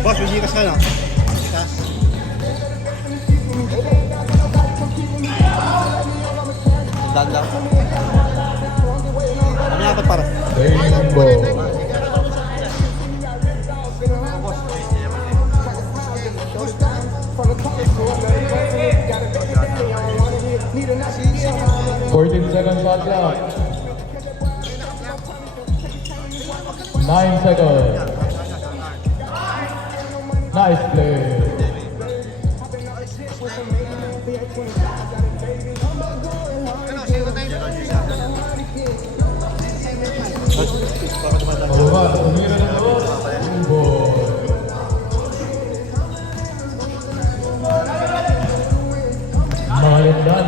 Boss, may gikas ka lang. Gikas. Dandan. Ano yapat para? Rainbow. Seconds shot clock. 9 seconds. Nice play. Tumira ng dos. Mga Lindan,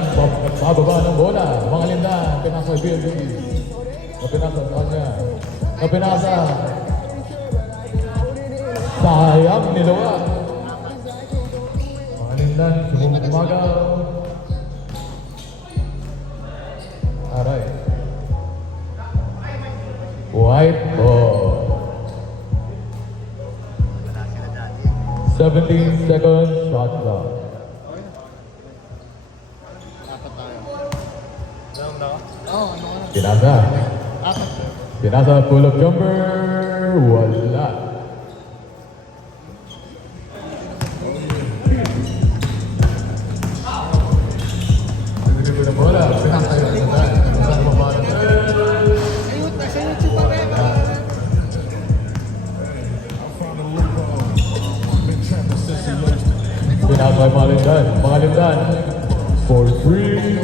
pababa ng bola. Mga Lindan, pinasa BLB. Napinasa sa kanya. Napinasa. Sayang nilawa. Mga Lindan, sumumagaw. Aray. White ball. 17 seconds shot clock. Pinasa. Pinasa pull up jumper. Wala. Nagiging ko na bola. Pinasa yun. Pinasa mo ba? Pinasa mga Lindan. Mga Lindan. For 3.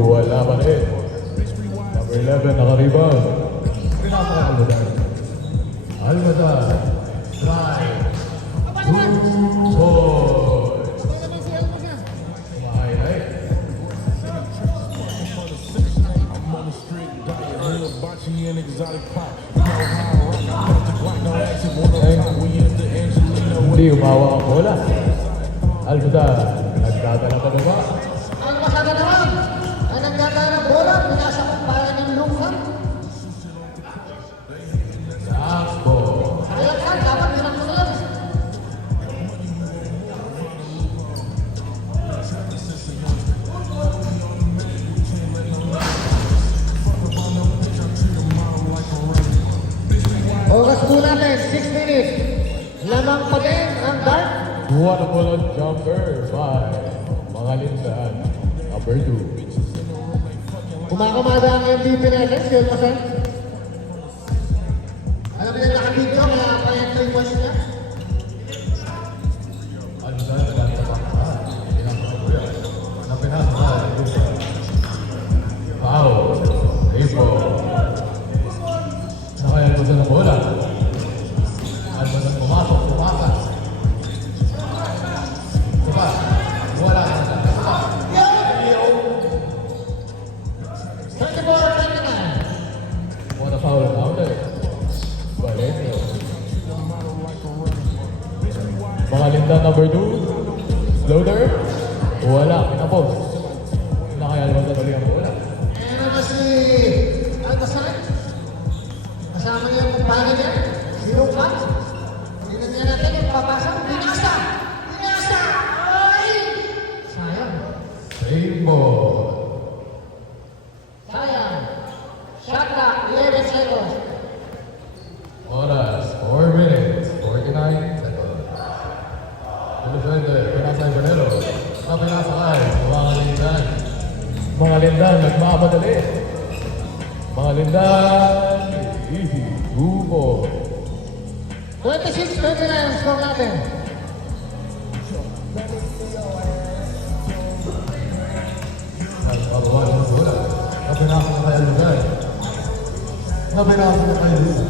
Wala pa rin. Number 11, naka-rebound. Pinasa ka Almadar. Almadar. Try. 2 points. Ay. Hindi umawa ang bola. Almadar. Nagdadala pa na ba? Ang masada naman, ang nagdadala ng bola, pinasa ko para ng lungkang. Sakbo. Kaya ka, dapat yun ang mga. Oras po natin, 6 minutes. Lamang pa din ang dart. Wonderful jumper by mga Lindan. Number 2. Kumakamada ang MVP natin, si Elmasan. Alam niya nakabidyo, kaya pa yung 3 points niya. Almadar, nagdadala pa. Napinasa ba? Foul. Baseball. Nakayal ko sa ng bola. Almadar pumasok, pumasok. Diba? Wala na sa kasa. 34-29. What a foul now there. Valentio. Mga Lindan number 2. Slaughter. Wala. Pinapos. Nakayal mo sa tuloy ang bola. Ayan naman si Almasan. Kasama niya yung kumpanya niya. Si Luka. Tingnan niya natin yung papasok. Pinasa! Pinasa! Ay! Sayang. Alexander, pinasay Valero. Na pinasakay, mga lindan. Mga lindan, nagmamadali. Mga lindan, easy, 2-4. 26-29 ang score natin. Nagbabawa ng bola. Na pinasakay Alexander. Na pinasakay Alexander.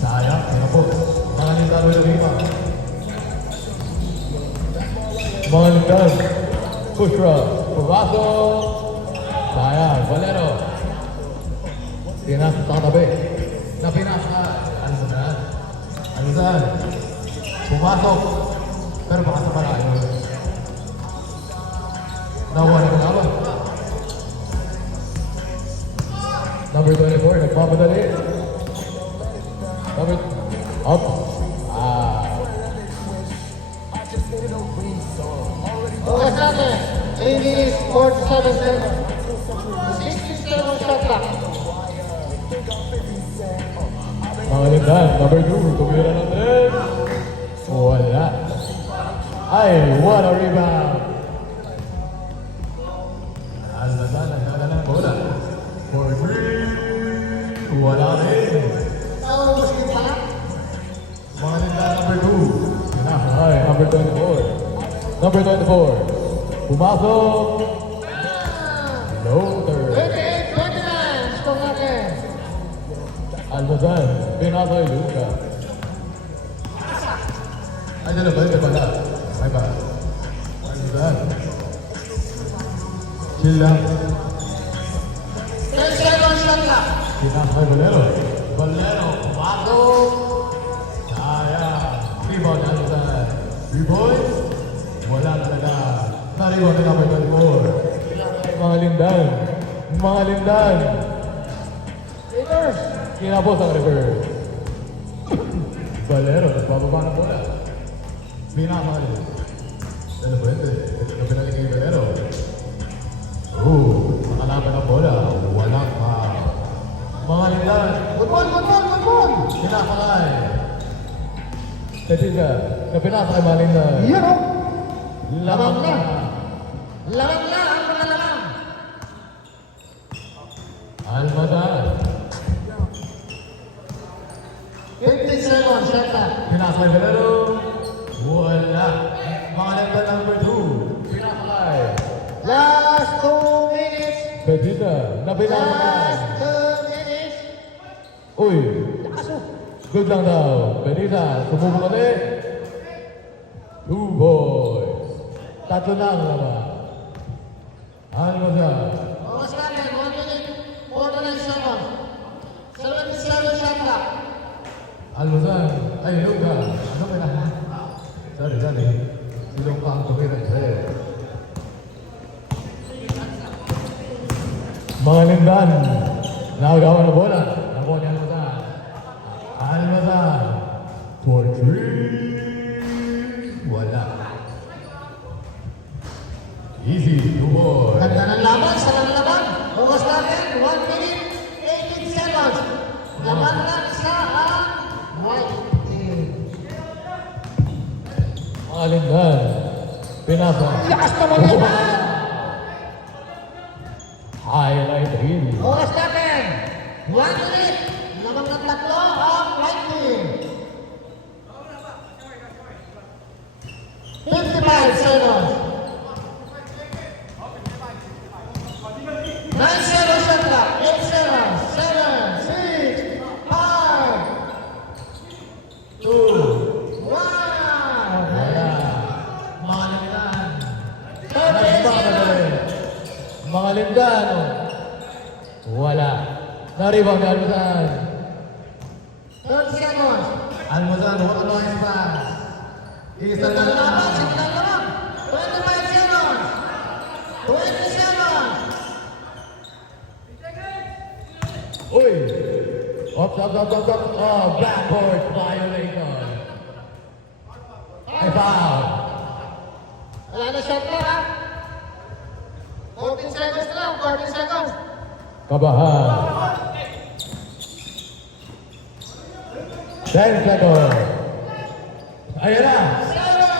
Sayang, pinapot. Mga lindan, Valero. Mga lindan, push run, pumasok. Sayang, Valero. Pinasok sa katabi. Na pinasok. Alzan. Alzan. Pumasok. Pero baka sa malayo. Nawala ka naman. Number 24, nagpapadali. Number, up. Oras natin, 3 minutes, 47 seconds. 67 shot clock. Mga lindan, number 2, tumira ng 3. Wala. Ay, what a rebound. Alzan, nagdala ng bola. For 3. Wala rin. Naubos din pala. Mga lindan, number 2. Ay, number 24. Number 24. Pumasok. Loader. 28-29 score natin. Almazan, pinasok yung Luka. Ay, dala ba? Ito pala. Ay ba? Almazan. Chill lang. 10 seconds shot clock. Pinasok yung Valero. Valero, pumasok. Sayang. Rebound, Almazan. 3 points. Wala talaga. Na-rebound na number 24. Mga lindan. Mga lindan. Leaders. Kinapos ang reverse. Valero, nagbababa ng bola. Pinakal. Dala ba ito? Ito pinalik kay Valero. Nakalaban ang bola. Walang pa. Mga lindan. Good ball. Pinakal. Tetiga, napinasa kay mga lindan. Yan o. Lamang na. Lamang na ang mga lamang. Almazan. 15 seconds shot clock. Pinasa kay Valero. Wala. Mga lindan number 2. Pinakal. Last 2 minutes. Tetiga, napinasa. Last 2 minutes. Uy, Lakas o. good lang daw. Benita, sumubok ulit. 2 boys. Tatlo na ang laban. Almazan. Oras natin, 1 minute, 49 seconds. 77 shot clock. Almazan. Ay, Luka. Ano ba na? Sorry. Silong pa ang tumiran sa'yo. Mga lindan. Nakagawa na bola. Nakuha ni Almazan. Almazan. For 3. Wala. Easy, 2 boys. Ganda ng laban sa laban. Oras natin, 1 minute, 18 seconds. Laban lang sa white team. Mga lindan. Pinasa. Lakas naman nila. Highlight reel. Oras natin, 1 minute. Lamang ng tatlo ang white team. 55 seconds. 9 seconds shot clock. 8 seconds. 7, 6, 5, 2, 1. Wala. Mga lindan. 38 seconds. Mga lindan. Wala. Na-rebound ni Almazan. 30 seconds. Almazan, what a nice pass. Isa na Laban, lang. sige lang. 25 seconds. 20 seconds. Uy! Up. Oh, backboard violation. Ay, foul. Wala na shot clock ha. 14 seconds na lang. 14 seconds. Kabahan. 10 seconds. Ayan na. 7,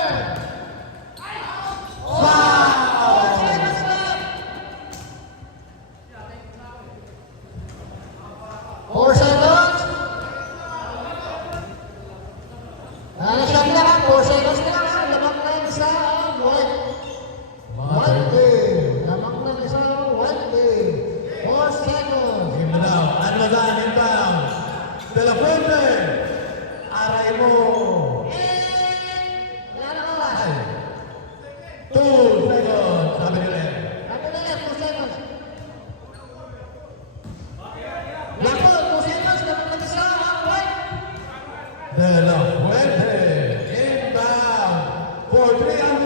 for 300